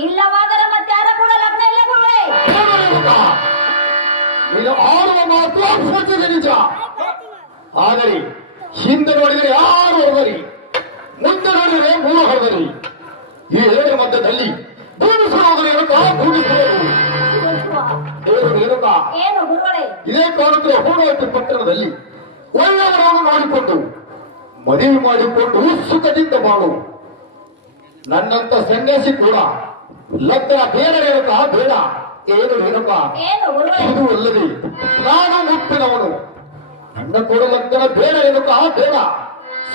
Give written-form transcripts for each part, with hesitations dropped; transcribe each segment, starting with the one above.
ಇಲ್ಲವಾದರೆ ಮತ್ತೆ ಯಾರ ಕೂಡ ಲಗ್ನ ಇಲ್ಲ ಗುರುಗಳೇ. ನೀನು ಆಡುವ ಮಾತು ಸತ್ಯದ ನಿಜ. ಆದರೆ ಹಿಂದೆ ನೋಡಿದರೆ ಯಾರು ಹೊರದರಿ, ಮುಂದೆ ನೋಡಿದರೆ ಮೂರು ಹೊರದರಿ. ಈ ಏಳರ ಮಧ್ಯದಲ್ಲಿ ಏನು ಗುರುಗಳೇ? ಇದೇ ಕಾರಣಕ್ಕೆ ಹೋರಾಟ ಪಟ್ಟಣದಲ್ಲಿ ಒಳ್ಳೆಯವರನ್ನು ಮಾಡಿಕೊಂಡು ಮದುವೆ ಮಾಡಿಕೊಂಡು ಸುಖದಿಂದ ಮಾಡು. ನನ್ನಂತ ಸನ್ಯಾಸಿ ಕೂಡ ಲಗ್ನ ಬೇಡ ರೇಣುಕ ಬೇಡ. ಏನು ರೇಣುಕ? ಇದು ಅಲ್ಲದೆ ನಾನು ಮುಟ್ಟಿನವನು. ನನ್ನ ಕೂಡ ಲಗ್ನ ಬೇಡ ರೇಣುಕ ಬೇಡ.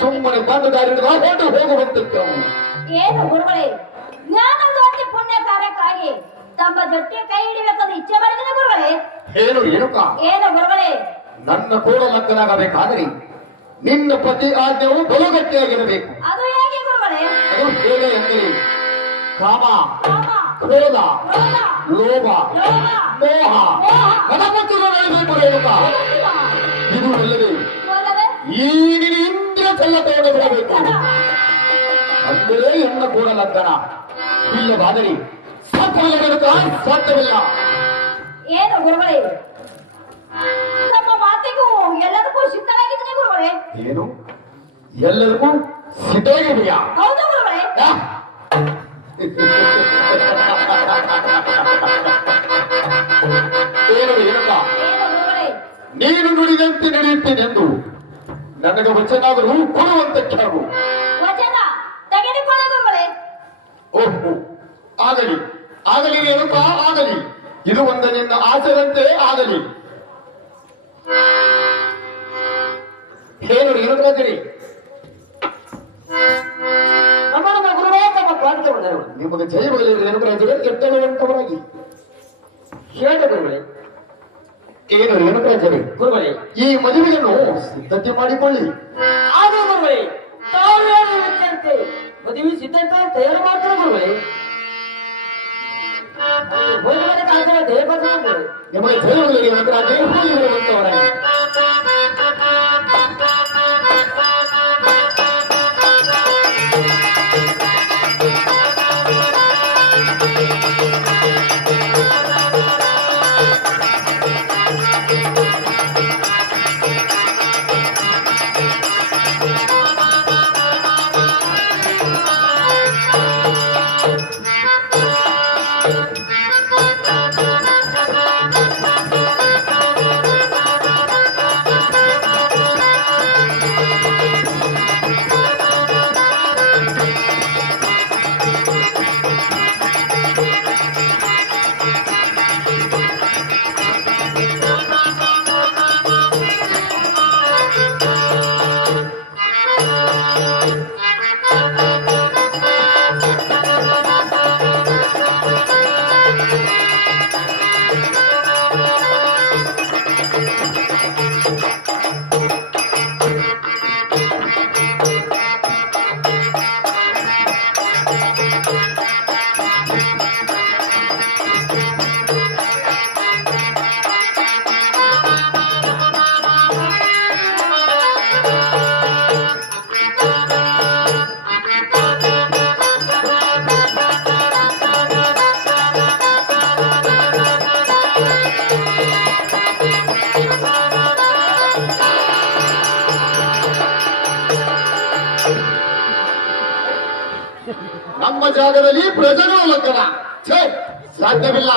ಸುಮ್ಮನೆ ಬಂದ ದಾರಿಯಿಂದ ಹೊರಟು ಹೋಗುವಂತಕ್ಕೆ ಅವನು. ಏನು ಗುರುಗಳೇ? ಜ್ಞಾನದೊಂದಿ ಪುಣ್ಯ ಕಾರ್ಯಕ್ಕಾಗಿ ತಮ್ಮ ಜೊತೆ ಕೈ ಹಿಡಿಬೇಕಂತ ಇಚ್ಛೆ ಮಾಡಿದ್ರೆ ಗುರುಗಳೇ. ಏನು ರೇಣುಕ? ಏನು ಗುರುಗಳೇ? ನನ್ನ ಕೂಡ ಲಗ್ನ ಆಗಬೇಕಾದ್ರೆ ನಿನ್ನ ಪತಿ ಆಜ್ಞೆಯು ಬಲಗಟ್ಟಿಯಾಗಿರಬೇಕು. ಅದು ಹೇಗೆ ಗುರುಗಳೇ? ಅದು ಹೇಗೆ ಎಂದರೆ ಕಾಮ, ಕ್ರೋಧ, ಲೋಭ, ಮೋಹ ಮನಪುತ್ರಬೇಕು ರೇಣುಕ. ಇದು ಅಲ್ಲದೆ ಈಗಿನ ಇಂದ್ರಿಯ ಚಲ್ಲತೆಯನ್ನು ಬಿಡಬೇಕು. ಅಂದರೆ ಹೆಣ್ಣ ಕೂಡ ಲಗ್ನ ಇಲ್ಲವಾದರೆ ಸಾಧ್ಯವಿಲ್ಲ. ಏನು ಗುರುಗಳೇ? ನಮ್ಮ ಮಾತಿಗೂ ಎಲ್ಲದಕ್ಕೂ ಸಿದ್ಧರಾಗಿದ್ದೀನಿ ಗುರುಗಳೇ. ಏನು ಎಲ್ಲರಿಗೂ ಸಿದ್ಧವಾಗಿದೆಯಾ? ಹೌದು ಗುರುಗಳೇ. ಏನು ಏನಪ್ಪ? ನೀನು ನುಡಿದಂತೆ ನಡೆಯುತ್ತೇನೆಂದು ನನಗೆ ವಚನಾದರೂ ಕೊಡುವಂತ ಕೆಲವು ವಚನ ತೆಗೆದುಕೊಳ್ಳಿ ಗುರುಗಳೇ. ಓಹೋ, ಆಗಲಿ ಆಗಲಿ ರೇಣುಕ ಆಗಲಿ. ಇದು ಒಂದು ನಿನ್ನ ಆಸೆದಂತೆ ಆಗಲಿ. ಏನು ರೇಣುಕಾದಿರಿ? ನಮ್ಮ ಗುರುವೇ ತಮ್ಮ ಪ್ರಾಂತ್ಯವನ್ನು ನಿಮಗೆ ಜೈವದಲ್ಲಿ ರೇಣುಕರಾಜರೇ ಕೆಟ್ಟವರಾಗಿ ಹೇಳ ಗುರುಗಳೇ. ಏನು ರೇಣುಕರಾಜರೇ? ಗುರುಗಳೇ, ಈ ಮದುವೆಯನ್ನು ಸಿದ್ಧತೆ ಮಾಡಿಕೊಳ್ಳಿ. ಆದರೂ ಗುರುಗಳೇ, ತಾವೇನು ವಿಚಾರಿಸಿ ಮದುವೆ ಸಿದ್ಧತೆ ತಯಾರು ಮಾಡ್ತಾರೆ ಗುರುಗಳೇ. ನಿಮಗೆ ಜೈವದಲ್ಲಿ ರೇಣುಕರಾಜರೇ ಹೋಗಿ ಬರುವಂತವರಾಗಿ. ನಮ್ಮ ಜಾಗದಲ್ಲಿ ಪ್ರಜೆಗಳು ಲಗ್ನ ಸಾಧ್ಯವಿಲ್ಲ.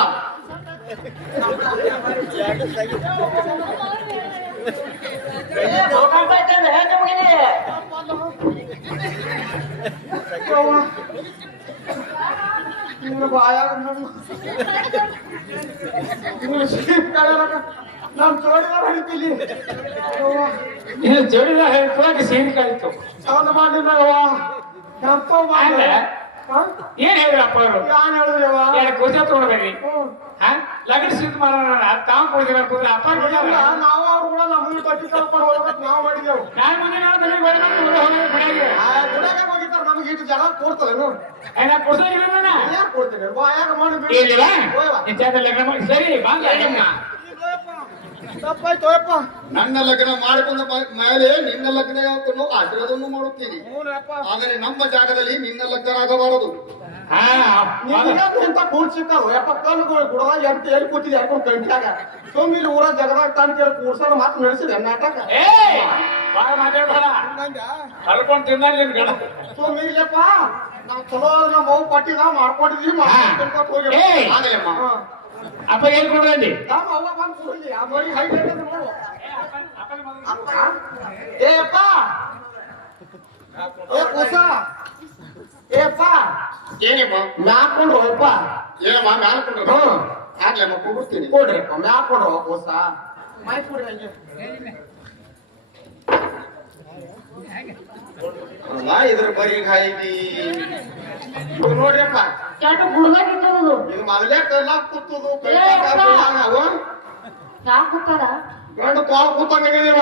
ನಮ್ ಜೋಡಿದಾರ ಹೇಳ್ತೀನಿ ಜೋಡಿದಾರ ಹೇಳ್ಕೊಳಕ್ಕೆ ಸೀನ್ ಕಳಿತು. ಸೌಂಡ್ ಮಾಡಿಲ್ಲ ಏನ್ ಹೇಳಿದ್ರಪ್ಪ ಅವರು? ಯಾನ್ ಹೇಳಿದ್ರವ ಎರಡು ಕೋಚ ತಗೊಂಡ್ರಿ ಲಗ್ನ ಸಿದ್ಧ ಮಾಡೋಣ ತಾವು ಕೊಡಿದ್ರೆ ಅಪ್ಪ ನಾವು ಅವ್ರು ಕೂಡ ನಮ್ಮನ್ನು ಕಟ್ಟಿ ಕರ್ಕೊಂಡು ಹೋಗ್ಬೇಕು ನಾವು ಮಾಡಿದೆವು. ನಾನು ಮುಂದೆ ಗುಡಾಗ ಹೋಗಿರ್ತಾರೆ ನಮ್ಗೆ ಇಷ್ಟು ಜನ ಕೊಡ್ತದೇನು ಕೊಡ್ಸೋದಿಲ್ಲ ಯಾರು ಕೊಡ್ತೇನೆ ಯಾಕ ಮಾಡಿ ಲಗ್ನ ಮಾಡಿ ಸರಿ ಬಾಂಗ ತಪ್ಪಾಯ್ತೋಯಪ್ಪ. ನನ್ನ ಲಗ್ನ ಮಾಡಿಕೊಂಡ ಮೇಲೆ ನಿನ್ನ ಲಗ್ನ ಆಶೀರ್ವಾದವನ್ನು ಮಾಡುತ್ತೀನಿ. ಆದರೆ ನಮ್ಮ ಜಾಗದಲ್ಲಿ ನಿನ್ನ ಲಗ್ನ ಆಗಬಾರದು. ಹಾ ಇಂತ ಕೂಡ್ ಸಿಕ್ಕವು ಯಪ್ಪ ಕಲ್ಲುಗಳು ಗುಡದಾಗ ಎಂತ ಎಲ್ಲಿ ಕೂತಿದೆ ಹಾಕೊಂಡು ಕಂಟ್ಯಾಗ ಸೋಮಿಲಿ ಊರ ಜಗದಾಗ ತಾಂಡ್ಕೇಳಿ ಕೂಡ್ಸೋಣ ಮಾತು ನಡೆಸಿದೆ ನಾಟಕ ಏ ಬಾಳ ಮಾತಾಡ್ಬೇಡ ಕಲ್ಕೊಂಡ್ ತಿಂದ ನಿನ್ ಗಡ ಸೋಮಿಲಿಯಪ್ಪ ನಾವ್ ಚಲೋ ನಮ್ಮ ಮಗು ಪಟ್ಟಿದ ಮಾಡ್ಕೊಂಡಿದ್ವಿ ಏಯ್! ಅಪ್ಪ ಏನ್ ಕೊಡ್ರಿ ನಮ್ಮ ಅವ್ವ ಬಂದ್ ಕೂಡಲಿ ಆ ಮರಿ ಹೈಟ್ ನೋಡು ಏ ಅಪ್ಪ ಏ ಕೂಸ ಏ ಅಪ್ಪ ಏನಮ್ಮ ಮ್ಯಾಕೊಂಡ್ರು ಅಪ್ಪ ಏನಮ್ಮ ಮ್ಯಾಲ್ಕೊಂಡ್ರು ಆಗ್ಲಮ್ಮ ಕೂಗ್ತೀನಿ ಕೊಡ್ರಿ ಅಪ್ಪ ಮ್ಯಾಕೊಂಡ್ರು ಕೂಸ ಮೈ ಕೊಡ್ರಿ ಹಂಗೆ ಇದ್ರ ಬರೀ ಐತಿ ನೋಡ್ರಿಪ್ಪ ಕೆಟ್ಟ ಗುಡ್ದಾಗಿದ್ದದು ಇದು ಮೊದಲೇ ಕೈಲಾಗ ಕೂತದು ಯಾಕೆ ಕೂತಾರ ಗಂಡು ಕಾಲ್ ಕೂತಂಗಿದೀವ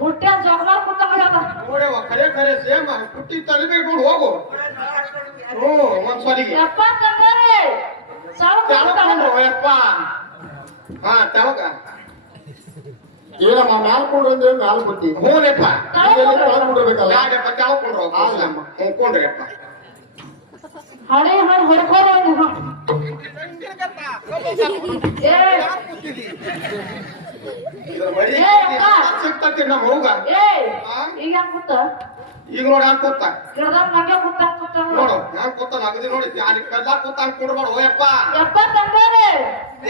ಬುಟ್ಟಿ ಜಗಳ ಕೂತಾಗ ನೋಡ್ಯವ ಖರೆ ಖರೆ ಸೇಮ್ ಪುಟ್ಟಿ ತಲೆಬೇಕು ಹೋಗು ಒಂದ್ ಸರಿಗೆ ಯಪ್ಪ ತಂದಾರೆ ತೆಳಕೊಂಡ್ರು ಯಪ್ಪ ಹಾ ತೆಳಕ ಏನಮ್ಮ ಮ್ಯಾಲ್ಕೊಂಡ್ರು ಅಂದ್ರೆ ಮ್ಯಾಲ್ ಕೊಟ್ಟಿ ಹ್ಞೂನಪ್ಪ ಕೆಳಕೊಂಡ್ರಬೇಕಲ್ಲ ಯಾಕಪ್ಪ ತೆಳಕೊಂಡ್ರು ಕೊಂಡ್ರಿ ಯಪ್ಪ ಹಳೆ ಹಳೆ ಹೊಡ್ಕೋರ ಇದ್ರ ಬರೀ ಸಿಗ್ತತಿ ನಮ್ಮ ಹೋಗ ಈಗ ಕೂತ ಈಗ ನೋಡಿ ಹಂಗ ಕೂತ ಗಿಡದಾಗ ನಂಗೆ ಕೂತ ನೋಡು ಹಂಗ ಕೂತ ನಗದಿ ನೋಡಿ ಅಲ್ಲಿ ಕಲ್ಲ ಕೂತ ಹಂಗ ಕೊಡ್ಬೇಡ ಓಯಪ್ಪ ಯಪ್ಪ ತಂದಾರೆ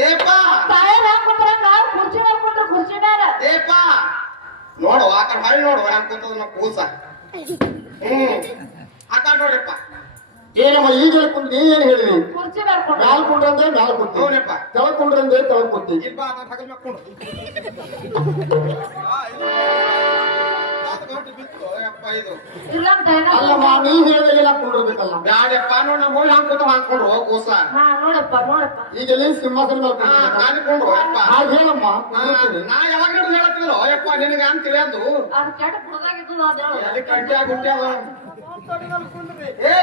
ಏಪ್ಪ ತಾಯರ್ ಹಾಕೊಂಡ್ರ ನಾವು ಕುರ್ಚಿ ಮಾಡ್ಕೊಂಡ್ರು ಕುರ್ಚಿ ಮೇಲೆ ಏಪ್ಪ ನೋಡು ಆ ಕಡೆ ಹೊಳಿ ನೋಡು ಹಂಗ ಕೂತದ ನಮ್ಮ ಕೂಸ ಆ ಕಡೆ ನೋಡ್ರಿಪ್ಪ ಏನಮ್ಮ ಈಗ ಹೇಳ್ಕೊಂಡು ನೀ ಏನ್ ಹೇಳಿರಿ ಕುರ್ಚಿ ಮಾಡ್ಕೊಂಡು ಮ್ಯಾಲ್ಕೊಂಡ್ರಂದ್ರೆ ಮ್ಯಾಲ್ ಕೊಟ್ಟಿ ಹ್ಞೂನಪ್ಪ ಕೆಳಕೊಂಡ್ರಂದ್ರೆ ಕೆಳಗ್ ಕೊಟ್ಟಿ ಇಲ್ವಾ ನಾನು ಹಗಲ್ ಮಾಡ್ಕೊಂಡು ಯಪ್ಪ ಇದು ಇಲ್ಲ ಅಂತ ಅಲ್ಲಮ್ಮ ನೀ ಹೇಳಿದಾಗೆಲ್ಲ ಕುಂಡ್ರಬೇಕಲ್ಲ ಬ್ಯಾಡಪ್ಪ ನೋಡಿ ನಮ್ಮ ಹೋಗಿ ಹಂಗ ಕೂತ ಹಾಕೊಂಡ್ರು ಕೂಸ ಈಗ ಎಲ್ಲಿ ಸಿಂಹಾಸನ ಮೇಲೆ ಕುಂಡ್ರಬೇಕಲ್ಲ? ಕಾಣಿಕೊಂಡ್ರು ಯಪ್ಪ ಹಾಗೆ ಹೇಳಮ್ಮ ಕುಂಡ್ರತೀನಿ. ನಾ ಯಾವಾಗ ಹಿಡಿದು ಹೇಳತ್ತಿಲ್ಲ ಯಪ್ಪ ನಿನಗೆ ಅಂತ ತಿಳಿಯದು ಅದು ಕೆಟ್ಟ ಗುಡ್ದಾಗಿದ್ದು ಅದು ಎಲ್ಲಿ ಕಂಟ್ಯಾಗ ಗುಂಟ್ಯಾಗ ಏ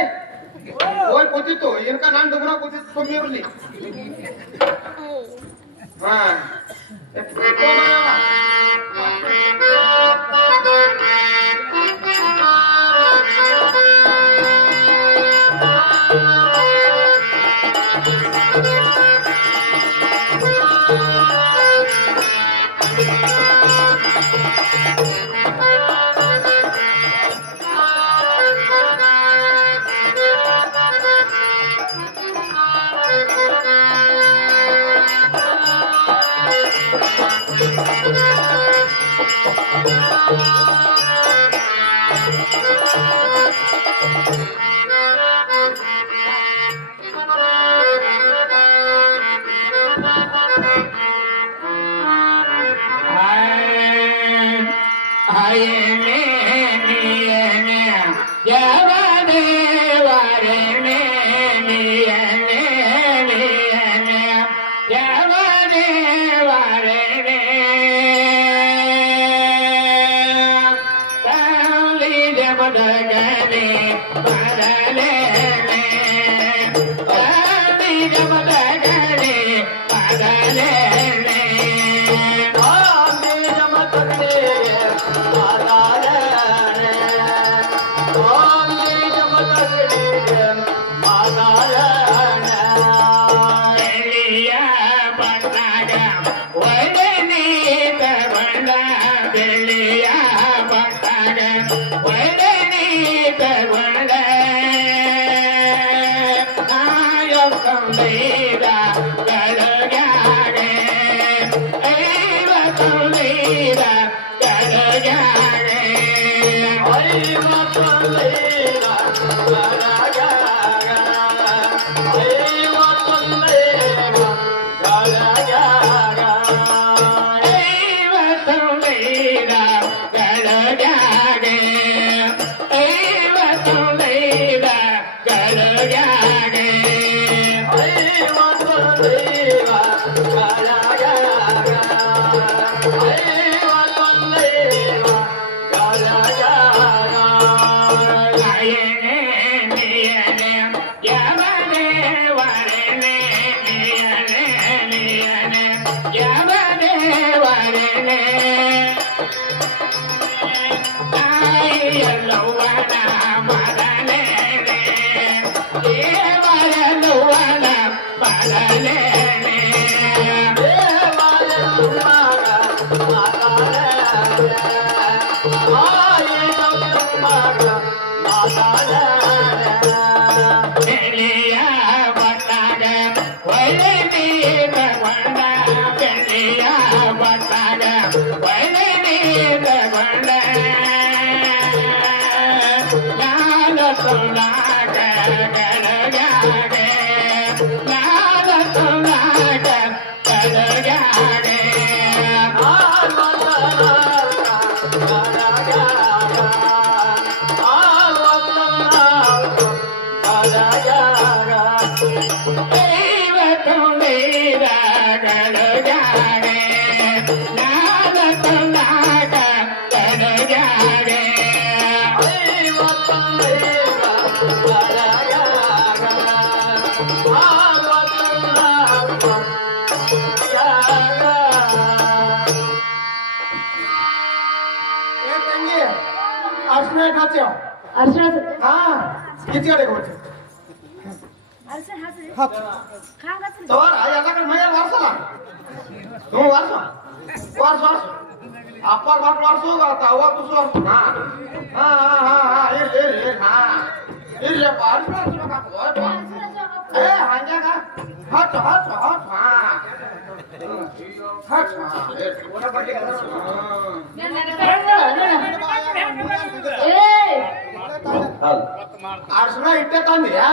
ಹೋಗಿ ಕೂತಿತ್ತು ಇನ್ಕ ನಾನ್ ದುಗುರ ಕೂತಿತ್ತು ಸುಮ್ಮನೆ ಇರ್ಲಿ ಹಾ Yeah. ಏ ತಂಗಿ ಅರ್ಶಿನ ಇಟ್ಟು ಹಚ್ಚೋ ಅರ್ಶಿಣ ಹಾ ಕಿಚ್ಕಡೆ ಕೊಡ್ತೀವಿ ಅರ್ಶಿಣ ಹಾಕ್ರಿ ಹಚ್ಚ ಕಾಂಗ್ ಹಚ್ರಿ ತಗೋರ ಎಲ್ಲ ಕಡೆ ಮೈಯಲ್ಲಿ ವಾರ್ಸಲ್ಲ ಹ್ಞೂ ವಾರ್ಸ ವಾರ್ಸ ವಾರ್ಸ ಅಪ್ಪ ಮಕ್ಳು ವಾರ್ಸು ಅವ್ವ ಕುಸು ವಾರ್ಸು ಹಾ ಹಾ ಹಾ ಹಾ ಇರ್ಲಿ ಇರ್ಲಿ ಇರ್ಲಿ ಹಾ ಇರ್ಲಿಯಪ್ಪ ಅರ್ಶಿನ ಹಚ್ಬೇಕಾಗ್ತದೆ ಏ ಹಂಗ್ಯಾಗ ಹಚ್ಚು ಹಚ್ಚು ಹಚ್ಚು ಹಾ ಹಚ್ಚು ಹಾ ಅರ್ಶಿನ ಇಟ್ಟೆ ತಂದಿಯಾ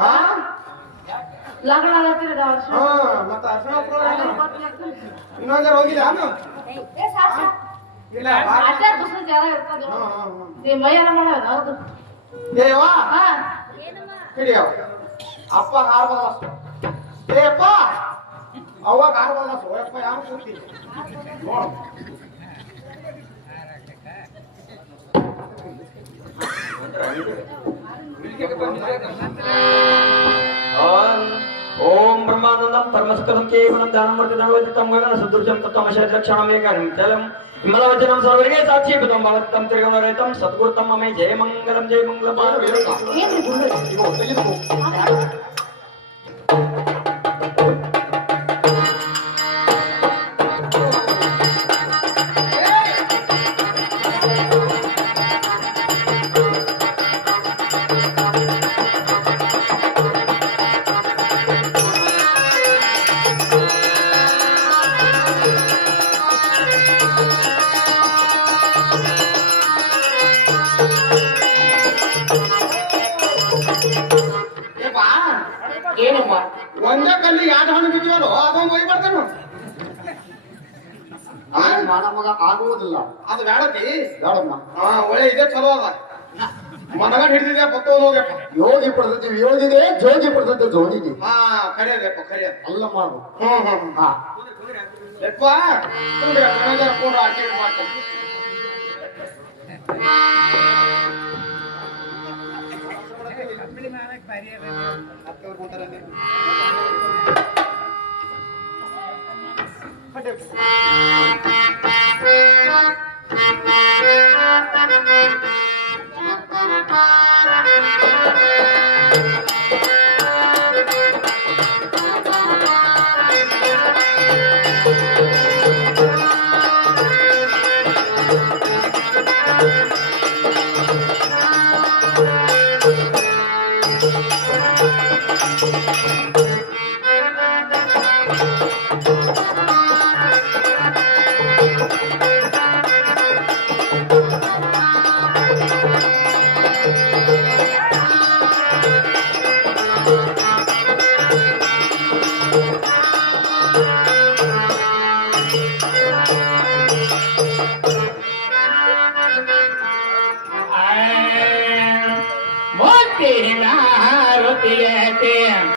ಹಾ ಲಗ್ನ ಆಗತ್ತಿರ ಅರ್ಶಿಣ ಹಾ ಮತ್ತೆ ಅರ್ಶಿನ ಇನ್ನೊಂದರ ಹೋಗಿಲ್ಲ ನಾನು ಏ ಸಾಕು ಇಲ್ಲ ಅಷ್ಟೇ ದುಸ್ರು ಜನ ಇರ್ತದೆ ನೀ ಮೈಯೆಲ್ಲ ಮಾಡೋದು ಹೌದು ಏವಾ ಹಾ ಹಿಡಿಯವ ಅಪ್ಪ ಹಾರ ಬದಲಾಸು ಏಪ್ಪ ಅವಾಗ ಹಾರ ಬದಲಾಸು ಯಪ್ಪ ಯಾವ ಕೂತಿ ನೋಡು ओम ब्रह्मानंदम परमसुखदम केवलम ध्यानमूर्तिदं गगन सदृशं तत्तमशेद्लक्षणं एकं चलं हिमलवचनं सर्वगे साक्षीभूतं भवतं त्रिगुणरहितं सद्गुरुतं ममे जय मंगलम ಏನ್ರಿ ಗುಂಡು ಇಗೋ ತೆಗೆದುಕೋ ಏನಮ್ಮ ಒಂದೇ ಕಲ್ಲಿ ಯಾರು ಹಣ್ಣು ಬಿದ್ದೀವಲ್ಲ ಅದೊಂದು ಒಯ್ ಬರ್ತೇನು ಮಗ ಆಗುವುದಿಲ್ಲ ಅದು ಬೇಡತಿ ಬೇಡಮ್ಮ ಹಾ ಒಳ್ಳೆ ಇದೆ ಚಲೋ ಅದ ಮನಗಂಡ್ ಹಿಡಿದಿದೆ ಪತ್ತೋದು ಹೋಗ್ಯಪ್ಪ ಯೋಗಿ ಪಡೆದದ್ದು ಯೋಗಿಗೆ ಜೋಗಿ ಪಡೆದದ್ದು ಜೋಗಿಗೆ ಹಾ ಕರೆಯದಪ್ಪ ಕರೆಯದ ಅಲ್ಲ ಮಾಡು ಹ್ಮ್ ಹಾ ಯಪ್ಪ ಫೋನ್ ಹಾಕಿ ಮಾಡ್ತೇನೆ ಮೋತಿ ನಾರುತಿಯತೆ